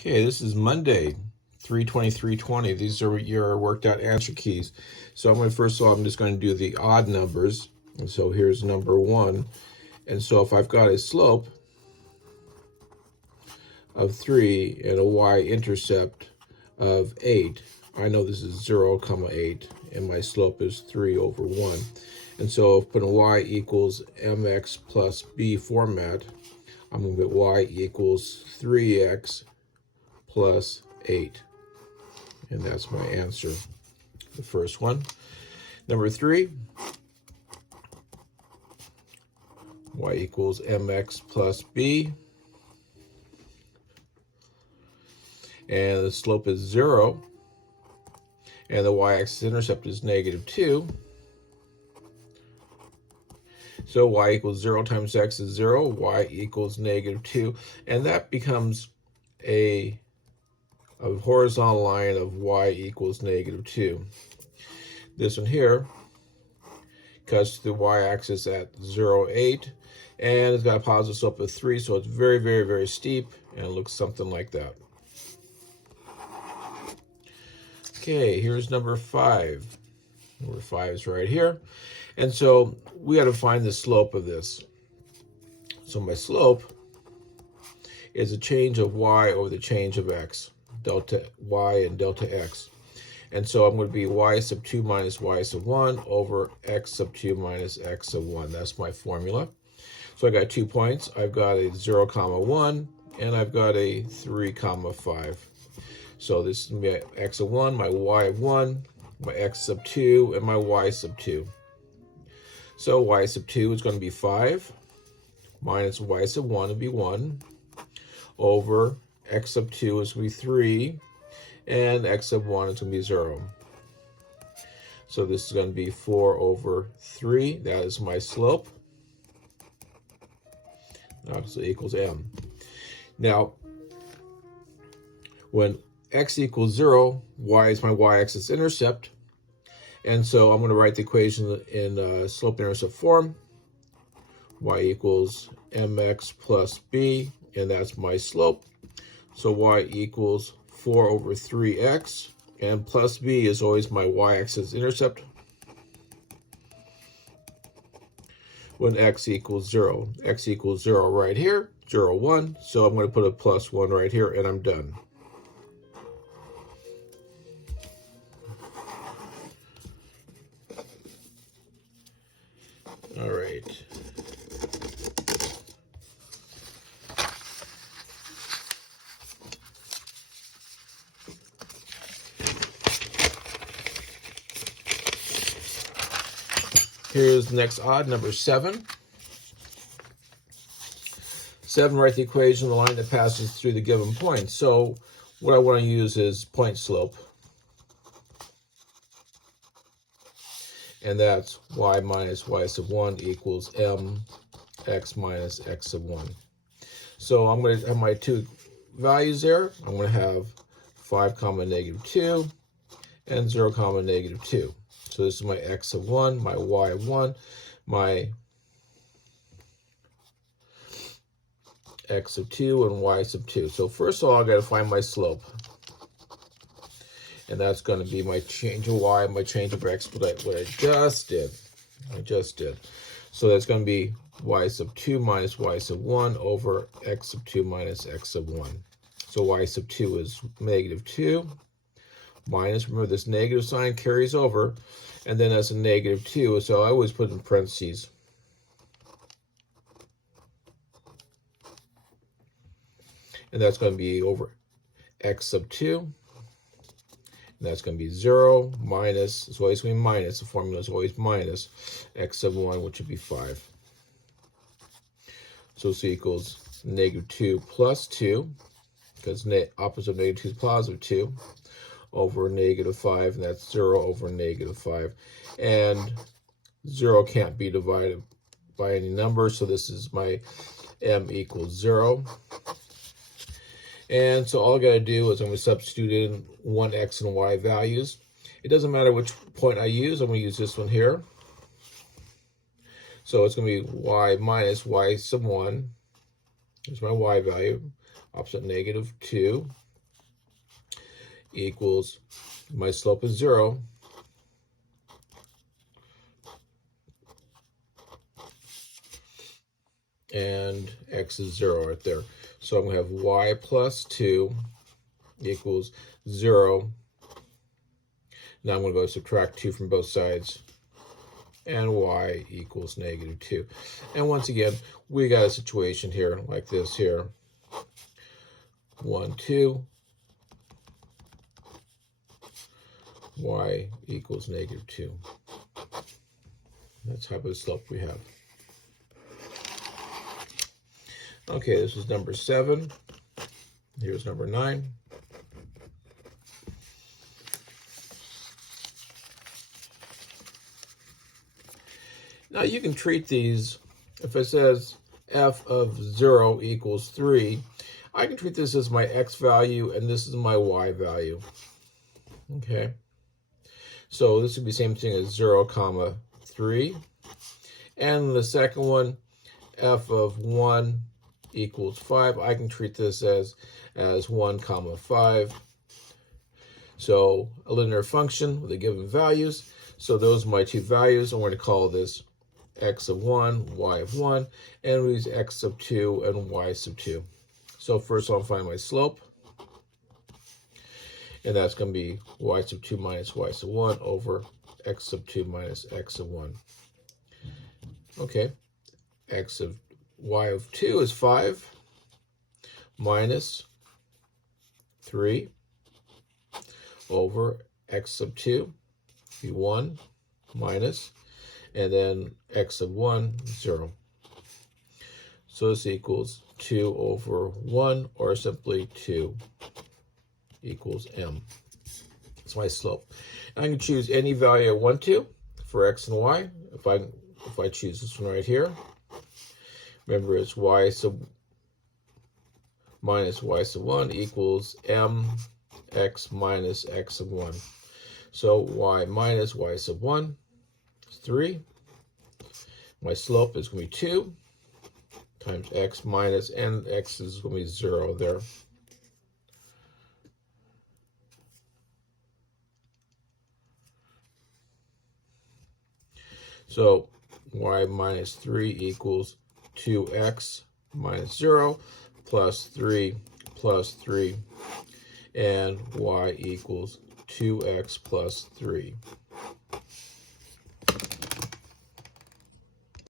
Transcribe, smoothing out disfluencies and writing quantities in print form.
Okay, this is Monday, 3/23/20. These are your worked out answer keys. So first of all, I'm just going to do the odd numbers. And so here's number 1. And so if I've got a slope of 3 and a y-intercept of 8, I know this is 0,8, and my slope is 3/1. And so if putting y equals mx plus b format, I'm going to get y equals 3x plus 8. And that's my answer, the first one. Number 3, y equals mx plus b. And the slope is 0. And the y-axis intercept is -2. So y equals 0 times x is 0. Y equals -2. And that becomes a horizontal line of y equals -2. This one here cuts to the y-axis at 0,8, and it's got a positive slope of 3, so it's very, very, very steep, and it looks something like that. Okay, here's number 5. Number 5 is right here. And so we got to find the slope of this. So my slope is a change of y over the change of x, delta y and delta x. And so I'm going to be y sub 2 minus y sub 1 over x sub 2 minus x sub 1. That's my formula. So I got 2 points. I've got a 0, 1, and I've got a 3, 5. So this is my x of 1, my y of 1, my x sub 2, and my y sub 2. So y sub 2 is going to be 5, minus y sub 1 would be 1, over x sub 2 is going to be 3, and x sub 1 is going to be 0. So this is going to be 4/3. That is my slope. Obviously equals m. Now, when x equals 0, y is my y-axis intercept. And so I'm going to write the equation in slope-intercept form. Y equals mx plus b, and that's my slope. So y equals 4/3x, and plus b is always my y-axis intercept when x equals 0. X equals 0 right here, 0, 1. So I'm going to put a plus 1 right here, and I'm done. All right. Here's the next odd, number 7. 7, write the equation of the line that passes through the given point. So what I want to use is point slope. And that's y minus y sub 1 equals mx minus x sub 1. So I'm going to have my two values there. I'm going to have 5, -2, and 0, -2. So this is my x sub 1, my y of 1, my x sub 2, and y sub 2. So first of all, I got to find my slope. And that's going to be my change of y, my change of x, what I just did. So that's going to be y sub 2 minus y sub 1 over x sub 2 minus x sub 1. So y sub 2 is -2. Minus, remember this negative sign carries over, and then that's a -2, so I always put in parentheses. And that's going to be over x sub 2, and that's going to be 0 minus, it's always going to be minus, the formula is always minus x sub 1, which would be 5. So this equals -2 plus 2, because opposite of -2 is positive 2, over -5, and that's 0 over -5. And 0 can't be divided by any number, so this is my m equals 0. And so all I got to do is I'm going to substitute in 1 x and y values. It doesn't matter which point I use. I'm going to use this one here. So it's going to be y minus y sub 1. Here's my y value, opposite -2. equals, my slope is 0, and x is 0 right there. So I'm going to have y plus 2 equals 0. Now I'm going to go subtract 2 from both sides, and y equals -2. And once again, we got a situation here like this here. 1, 2, y equals -2. That's how the slope we have. Okay, this is number 7. Here's number 9. Now you can treat these, if it says f of 0 equals 3, I can treat this as my x value and this is my y value. Okay, so this would be the same thing as 0, 3. And the second one, f of 1 equals 5, I can treat this as 1, 5. So a linear function with the given values. So those are my two values. I'm going to call this x of 1, y of 1, and we use x sub 2 and y sub 2. So first I'll find my slope, and that's going to be y sub 2 minus y sub 1 over x sub 2 minus x sub 1. Okay, x of y of 2 is 5 minus 3 over x sub 2, be 1 minus, and then x of 1, 0. So this equals 2 over 1, or simply 2 equals m. That's my slope. And I can choose any value I want to for x and y. If I choose this one right here, remember it's y sub minus y sub 1 equals m x minus x sub 1. So y minus y sub 1 is 3. My slope is going to be 2 times x minus, and x is going to be 0 there. So y minus 3 equals 2x minus 0 plus 3 plus 3, and y equals 2x plus 3.